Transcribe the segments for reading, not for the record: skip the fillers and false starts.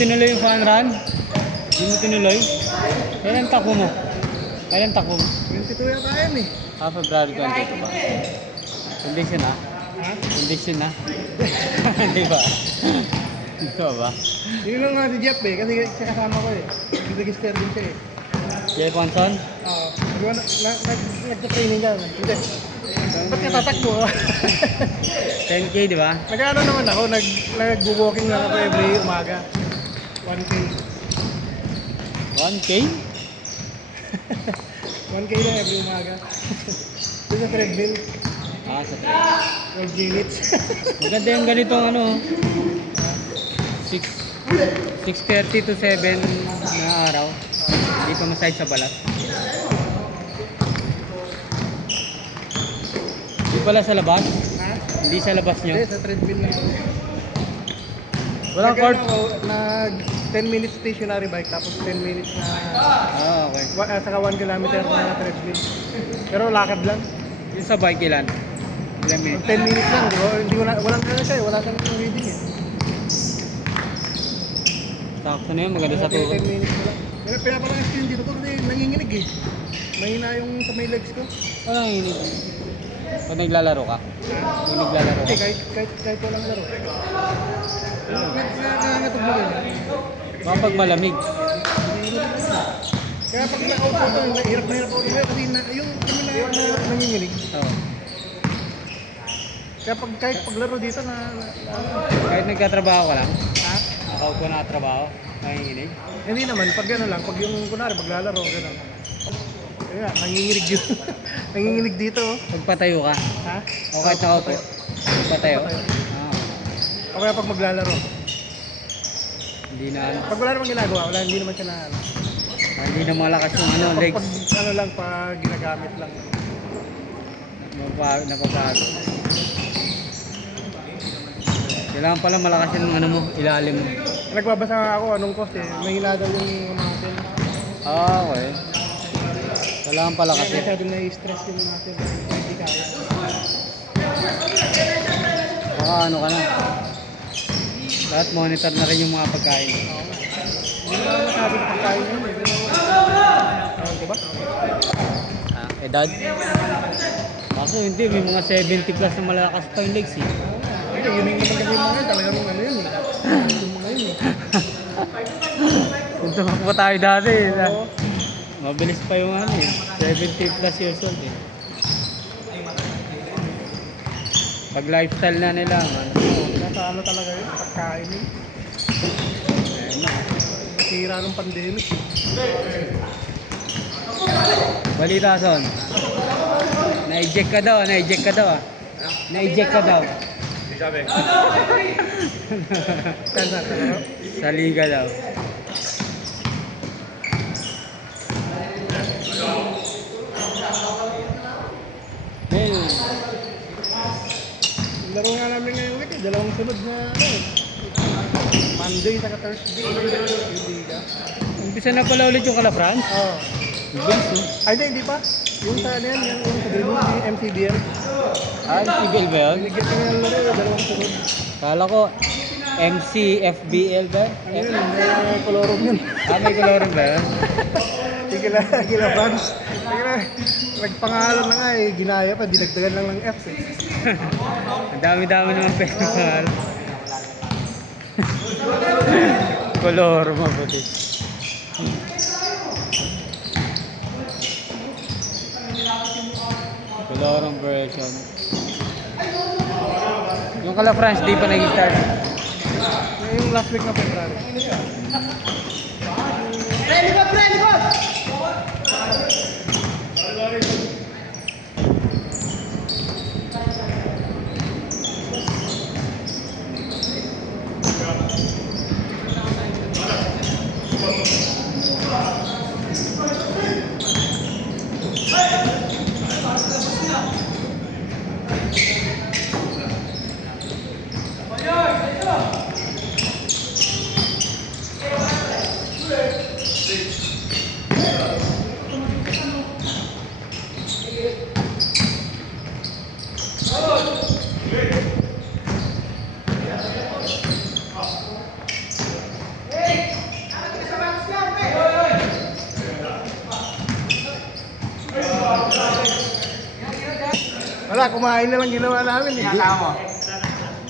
tinuloy yung fan run? Hindi mo tinuloy? Kailan takbo mo? Kailan takbo mo? 22 yung kaya eh. February 22 ba? Condition na? Ha? Condition na? Hindi ba? Hindi ba? Yun lang nga si Jeff eh, kasi siya kasama ko eh. Nag-register din siya eh. Jeff Hanson? Oo. Nag-training ka. Hindi. Ba't ka tatakbo? 10K, di ba? Nag-ano naman ako, nag-walking lang ako every umaga. 1K. 1K? 1K lang every umaga. Ito sa treadmill. Sa 12 minutes. maganda yung ganitong ano. 6:30 to 7 na araw. Hindi pa masahid sa balat. Hindi pala sa labas? Ha? Hindi sa labas nyo? Hindi, sa treadmill lang ako. Walang court? Nag 10 minutes stationary bike, tapos 10 minutes na... Okay. Saka 1 kilometer na treadmill. Pero lakad lang. Yung sa bike ilan? Ilan minutes? 10 minutes lang, di ba? Hindi walang kaya siya eh, wala kang reading eh. Sakto na yun, maganda sa tuhod. 10 minutes na lang. Pero pinapalakas ko yung dito ko kasi nanginginig eh. Mahina yung sa may legs ko. Walang hinig. Pag naglalaro ka? Pag naglalaro Hindi, ka? kahit walang laro. Nangangatog mo rin. Baka pag malamig. Kaya pag nakaupo ko, hirap na hirap ako. Kasi yung kami na nanginginig. Oo. Kaya kahit paglaro dito na Kahit nagkatrabaho ka lang? ha? Nakaupo na trabaho? Nanginginig? Hindi naman, pag gano'n lang, pag yung kunwari, paglalaro, gano'n. Kaya nanginginig yun. Nanginginig dito oh. Pagpatayo ka? Ha? O kahit nakaupo? Pagpatayo? O kaya pag maglalaro. Hindi na ano. Pag wala namang ginagawa, hindi naman siya na ano. Hindi na malakas yung ano, legs. Pag ano lang, pag ginagamit lang. Napapagod. Kailangan pala malakas yung ano mo, ilalim mo. Nagbabasa nga ako, anong cost eh. May daw yung muscle. Okay. Kailangan pala Kaya kasi. masyadong na-stress yung muscle. Hindi kaya. Baka ano ka na. Lahat monitor na rin yung mga pagkain. Hindi naman masabi na pagkain yun eh. Diba? Edad? Kaso hindi, may mga 70 plus na malakas pa yung legs eh. Hindi, yun yung naman kasi yung mga talagang ano yun eh. Yung mga yun eh. Kung tumakbo tayo dati eh. Oo. Mabilis pa yung ano eh. 70 plus years old eh. Pag lifestyle na nila, ano. Nasa ano talaga yun, pagkain yun. Ayun na. Nasira ng pandemic. Balita son. Na-eject ka daw, na-eject ka daw ah. Na-eject ka daw. Sa liga daw. Ayun. Laro nga namin ngayong week eh, dalawang sunod na ano eh. Monday saka Thursday. Hindi ka. Umpisa na pala ulit yung Kala-France. Oo. Bilis no? Ay hindi pa. Yung sa ano yan, yung sa Green Moon, MCBL. CBL ba yun? Binigyan kami ng laro, dalawang sunod. Kala ko MCFBL ba? Ano yun, may kolorong yun. May kolorin ba yun? Kila France. Nagpangalan na nga eh, ginaya pa, dinagdagan lang ng F eh. Ang dami-dami naman pera. Kolor mabuti. Kolorong version. Yung Kala-France di pa nag-start. Yung last week na February. Wala, kumain na lang ginawa namin eh. Kasama mo?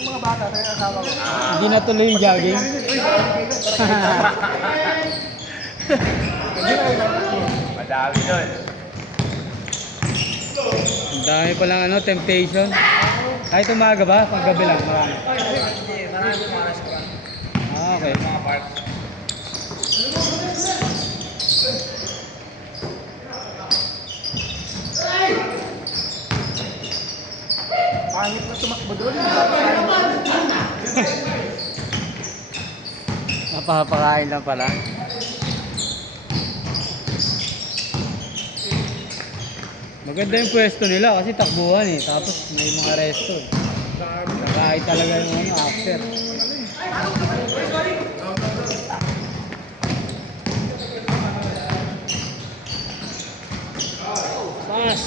Yung mga bata, tayo asawa ko. Hindi na tuloy yung jogging. Madami doon. Ang dami palang ano, temptation. Kahit umaga ba? Paggabi lang, marami. Maraming mga restaurant. Ah, okay. Mga park. Pangit na tumakbo doon. Napapakain lang pala. Maganda yung pwesto nila kasi takbuhan eh. Tapos may mga resto eh. Kahit talaga yung ano, after. Mas!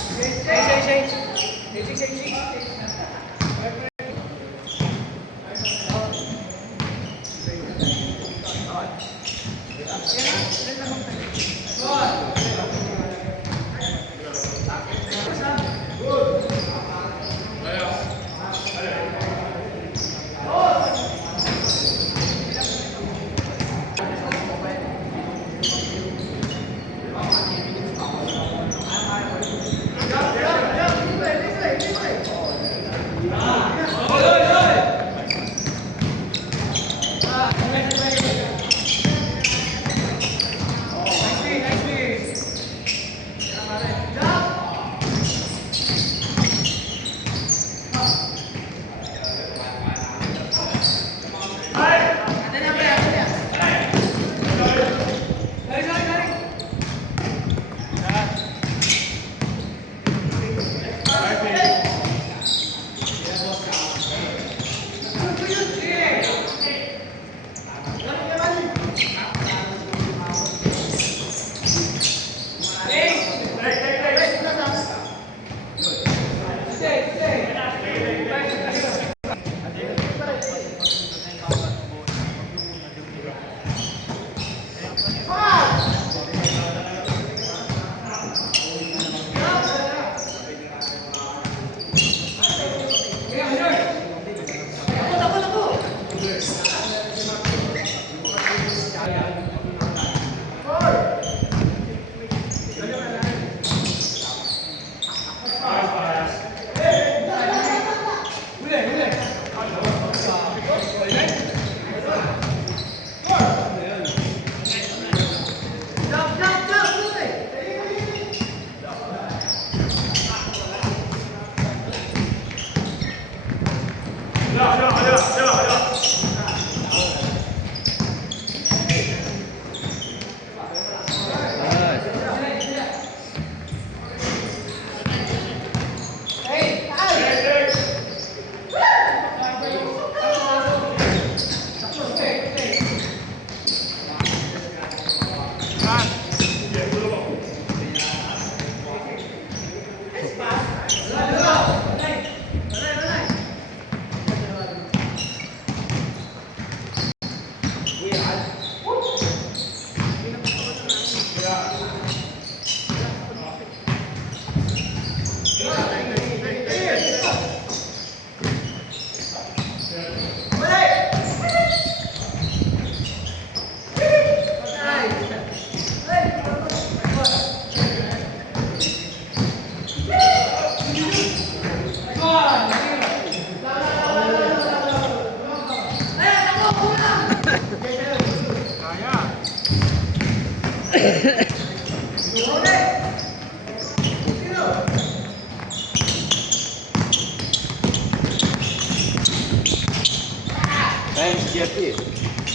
Ayun, si Jeffy.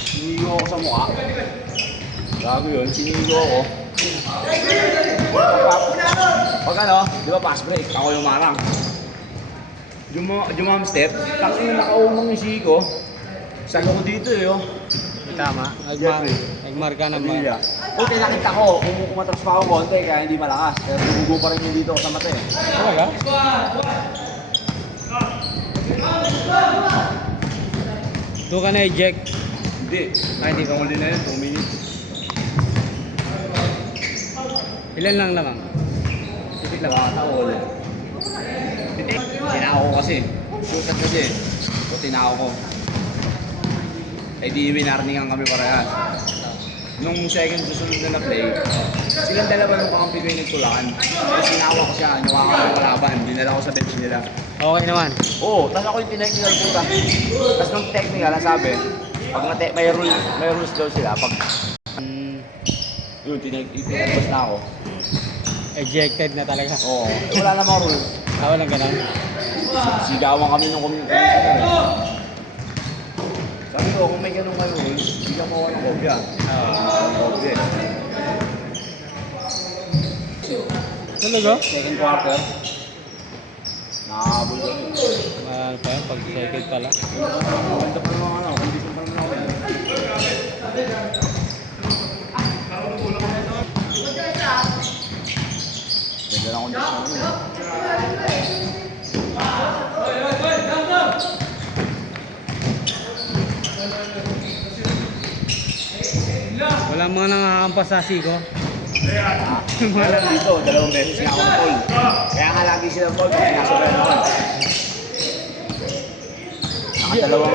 Sinigo ako sa mukha. Gago yun, sinigo ako. Pag ano, di ba pass break, ako yung marang. Jumam step, tangin na nakaumang yung siko. Salo ko dito eh, oh. Tama. Nagmarka naman. Pamilya. Buti nakita ko, umatras pa ako konti kaya hindi malakas. Pero tumugo pa rin yung dito ko sa mata eh. Talaga? Doon ka na-eject. Hindi. Ay, hindi ka muli na yun, 2 minutes. Ilan lang naman? 15 Taol. Tinako ko kasi. Shootat kasi. So tinako ko. Eh di winarningan kami parehas. Nung second susunod na play, silang dalawa nung kakampi ko yung nagtulakan. Tapos sinawa ko siya, nawa ko ng kalaban, dinala ko sa bench nila. Okay naman. Oo, tapos ako yung tinechnical puta. Tapos nung technical, sabi, pag may rules daw sila, pag yun, tinagpas na ako. Ejected na talaga. Oo, wala namang rules. Walang ganun. Sigawan kami nung community. Sabi ko, kung may ganun kayo rules, bigyan mo ako ng kopya. Kopya. Talaga? Second quarter, nakahabol kami. Ano pa yan? Pag second pala. Maganda pa naman ano, condition pa naman ako. Ganda ng condition naman. Wala mga nangakampas sa siko. Wala dito, 2 beses nga ako na-fall. Kaya nga lagi silang fall kasi nasobrang ako. Nakadalawang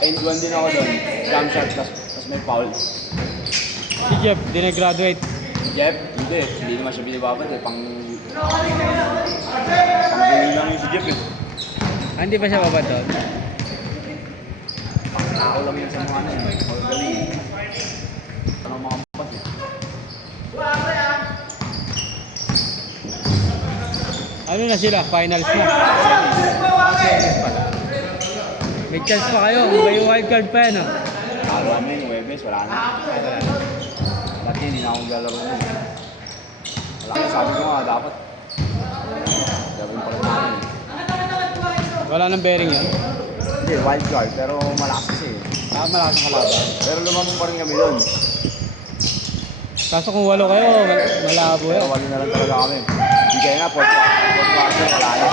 end one din ako doon. Jump shot, tas may foul. Si Jeff, di nag-graduate. Jeff, hindi naman siya binibabad eh. Pang-gawin lang yung si Jeff eh. Hindi pa siya babad doon. Pang-tao lang yun sa mga ano eh. Galing. Ano mga kampas eh. Ano na sila? Finals na. Semis pala. May chance pa kayo. May wildcard pa yan, oh. Talo kami yung Webes, wala na. Dati hindi na akong lalaro na eh. Wala na, sabi ko nga dapat. Gawin pa rin namin eh. Wala nang bearing yan. Hindi, wild card, pero malakas kasi eh. Malakas ang kalaban. Pero lumamang pa rin kami doon. Kaso kung walo kayo, malabo Pero yan. wali na lang talaga kami. Hindi kaya nga, fourth quarter, wala na.